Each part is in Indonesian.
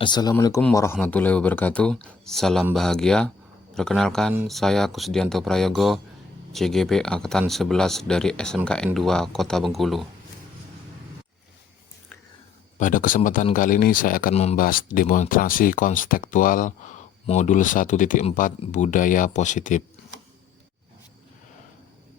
Assalamualaikum warahmatullahi wabarakatuh. Salam bahagia. Perkenalkan, saya Kusdianto Prayogo, CGP Angkatan 11 dari SMKN 2 Kota Bengkulu. Pada kesempatan kali ini saya akan membahas demonstrasi konstekstual modul 1.4 budaya positif.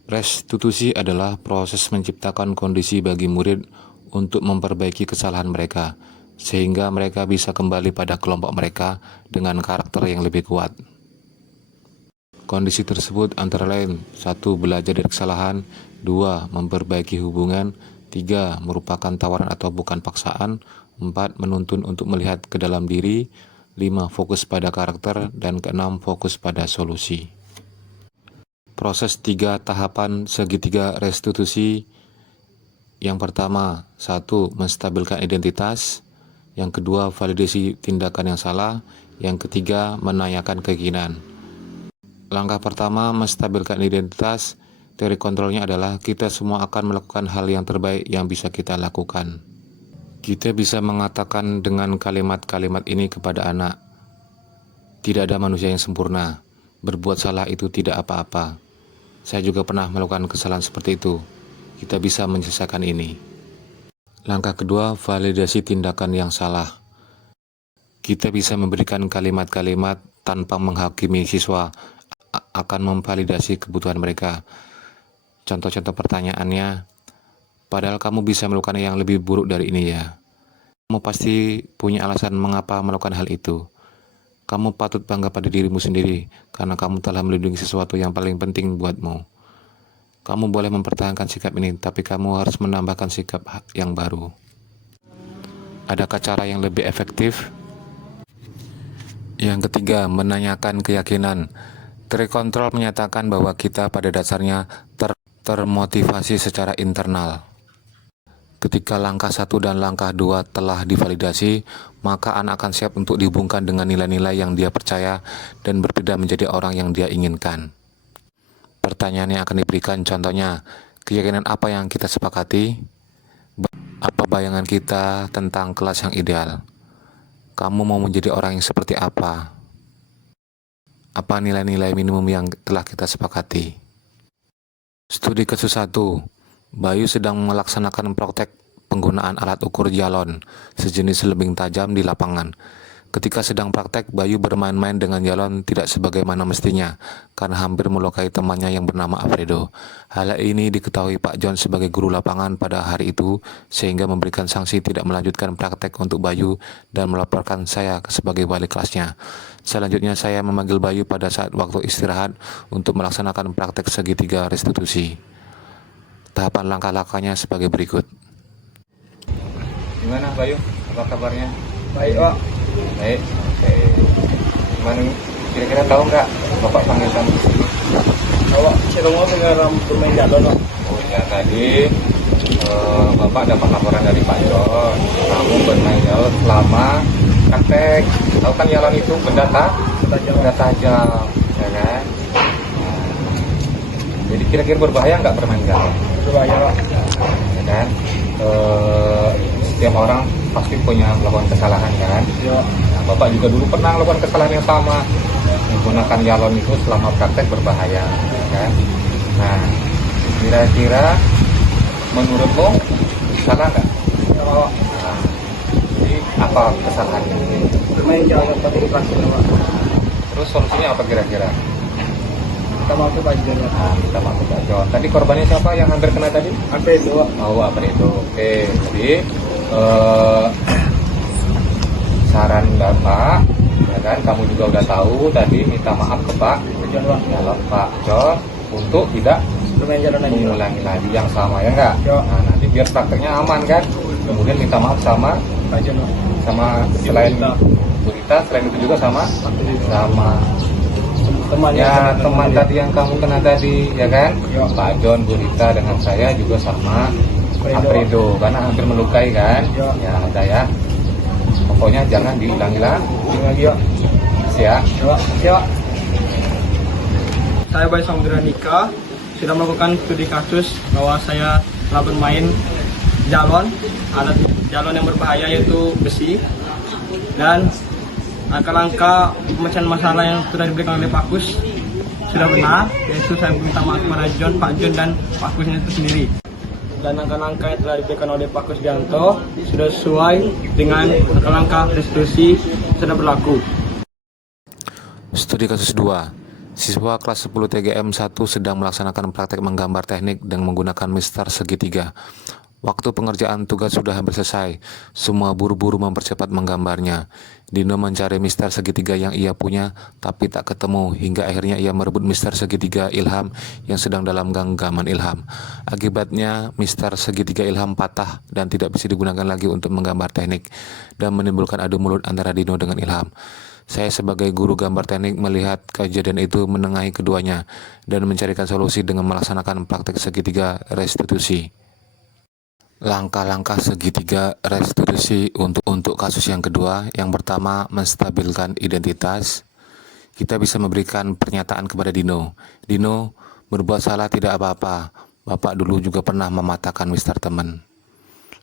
Restitusi adalah proses menciptakan kondisi bagi murid untuk memperbaiki kesalahan mereka, sehingga mereka bisa kembali pada kelompok mereka dengan karakter yang lebih kuat. Kondisi tersebut antara lain: 1. Belajar dari kesalahan. 2. Memperbaiki hubungan. 3. Merupakan tawaran atau bukan paksaan. 4. Menuntun untuk melihat ke dalam diri. 5. Fokus pada karakter. Dan ke-6 fokus pada solusi. Proses 3 tahapan segitiga restitusi. Yang pertama, 1. Menstabilkan identitas. Yang kedua, validasi tindakan yang salah. Yang ketiga, menanyakan keinginan. Langkah pertama, menstabilkan identitas. Teori kontrolnya adalah kita semua akan melakukan hal yang terbaik yang bisa kita lakukan. Kita bisa mengatakan dengan kalimat-kalimat ini kepada anak, tidak ada manusia yang sempurna. Berbuat salah itu tidak apa-apa. Saya juga pernah melakukan kesalahan seperti itu. Kita bisa menyelesaikan ini. Langkah kedua, validasi tindakan yang salah. Kita bisa memberikan kalimat-kalimat tanpa menghakimi siswa akan memvalidasi kebutuhan mereka. Contoh-contoh pertanyaannya, padahal kamu bisa melakukan yang lebih buruk dari ini ya. Kamu pasti punya alasan mengapa melakukan hal itu. Kamu patut bangga pada dirimu sendiri karena kamu telah melindungi sesuatu yang paling penting buatmu. Kamu boleh mempertahankan sikap ini, tapi kamu harus menambahkan sikap yang baru. Adakah cara yang lebih efektif? Yang ketiga, menanyakan keyakinan. Teori kontrol menyatakan bahwa kita pada dasarnya termotivasi secara internal. Ketika langkah 1 dan langkah 2 telah divalidasi, maka anak akan siap untuk dihubungkan dengan nilai-nilai yang dia percaya dan berpindah menjadi orang yang dia inginkan. Pertanyaan yang akan diberikan contohnya, keyakinan apa yang kita sepakati? Apa bayangan kita tentang kelas yang ideal? Kamu mau menjadi orang yang seperti apa? Apa nilai-nilai minimum yang telah kita sepakati? Studi kasus 1. Bayu sedang melaksanakan praktek penggunaan alat ukur jalon, sejenis lembing tajam di lapangan. Ketika sedang praktek, Bayu bermain-main dengan jalon tidak sebagaimana mestinya, karena hampir melukai temannya yang bernama Alfredo. Hal ini diketahui Pak John sebagai guru lapangan pada hari itu, sehingga memberikan sanksi tidak melanjutkan praktek untuk Bayu dan melaporkan saya sebagai wali kelasnya. Selanjutnya saya memanggil Bayu pada saat waktu istirahat untuk melaksanakan praktek segitiga restitusi. Tahapan langkah-langkahnya sebagai berikut. Gimana Bayu? Apa kabarnya? Baik, Pak. Baik. Oke. Gimana? Kira-kira tahu nggak Bapak panggil kamu di sini? Bapak mau dengan bermain jalon, Pak. Oh ya, tadi Bapak dapat laporan dari Pak John. Kamu bermain jalon selama praktek. Tahu kan jalon itu benda tajam, ya kan? Nah, jadi kira-kira berbahaya nggak bermain jalon? Berbahaya, Pak. Ya kan? Setiap orang pasti punya melakukan kesalahan kan. Ya. Nah, Bapak juga dulu pernah melakukan kesalahan yang sama, menggunakan jalon itu selama praktek berbahaya kan. Nah, kira-kira menurutmu salah nggak? Ya, Pak. Nah, jadi apa kesalahannya? Bermain jalon pada praktik, Pak. Terus solusinya apa kira-kira? Kita mau ke Pak John, Pak. Nah, kita masuk Pak John. Tadi korbannya siapa yang hampir kena tadi? Sampai itu, Pak. Oh, apa itu? Oke, jadi saran Bapak, ya kan, kamu juga udah tahu tadi, minta maaf ke Pak John, Pak. kalau Pak John untuk tidak Bermain jalon lagi, Pak. mengulangi lagi yang sama, ya enggak? Ya. Nah, nanti biar prakteknya aman kan. Kemudian minta maaf sama Pak John, Pak. selain Burita. Burita, selain itu juga sama Temannya ya kena teman tadi. tadi yang kamu kena tadi, ya kan? Ya. Pak John, Burita dengan saya juga sama Alfredo, karena hampir melukai kan? Ya. Ya, ada ya. Pokoknya jangan diulang-ulang Lagi, Pak. ya. Ya, Pak. Ya, Pak. Saya Bayu Samudra Nika sudah melakukan studi kasus bahwa saya telah bermain jalon, alat jalon yang berbahaya yaitu besi Dan langkah-langkah pemecahan masalah yang sudah diberikan oleh Pak Kus sudah benar, yaitu saya minta maaf kepada Pak John dan Pak Kusnya itu sendiri. Dan langkah-langkah yang telah diberikan oleh Pak Kusdianto sudah sesuai dengan langkah-langkah restitusi yang sudah berlaku. Studi kasus 2. Siswa kelas 10 TGM 1 sedang melaksanakan praktek menggambar teknik dengan menggunakan mistar segitiga. Waktu pengerjaan tugas sudah hampir selesai. Semua buru-buru mempercepat menggambarnya. Dino mencari mistar segitiga yang ia punya, tapi tak ketemu, hingga akhirnya ia merebut mistar segitiga Ilham yang sedang dalam genggaman Ilham. Akibatnya, mistar segitiga Ilham patah dan tidak bisa digunakan lagi untuk menggambar teknik, dan menimbulkan adu mulut antara Dino dengan Ilham. Saya sebagai guru gambar teknik melihat kejadian itu, menengahi keduanya, dan mencarikan solusi dengan melaksanakan praktek segitiga restitusi. Langkah-langkah segitiga restitusi untuk kasus yang kedua. Yang pertama, menstabilkan identitas. Kita bisa memberikan pernyataan kepada Dino. Dino, berbuat salah tidak apa-apa. Bapak dulu juga pernah mematahkan mistar teman.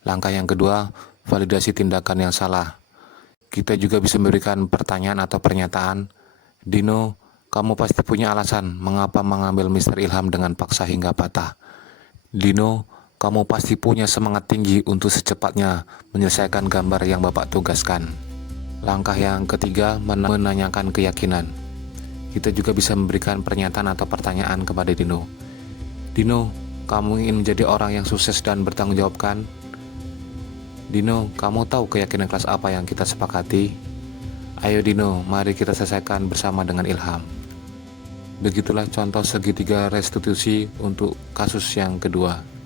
Langkah yang kedua, validasi tindakan yang salah. Kita juga bisa memberikan pertanyaan atau pernyataan. Dino, kamu pasti punya alasan mengapa mengambil mistar Ilham dengan paksa hingga patah. Dino, kamu pasti punya semangat tinggi untuk secepatnya menyelesaikan gambar yang Bapak tugaskan. Langkah yang ketiga, menanyakan keyakinan. Kita juga bisa memberikan pernyataan atau pertanyaan kepada Dino. Dino, kamu ingin menjadi orang yang sukses dan bertanggung jawab kan? Dino, kamu tahu keyakinan kelas apa yang kita sepakati? Ayo Dino, mari kita selesaikan bersama dengan Ilham. Begitulah contoh segitiga restitusi untuk kasus yang kedua.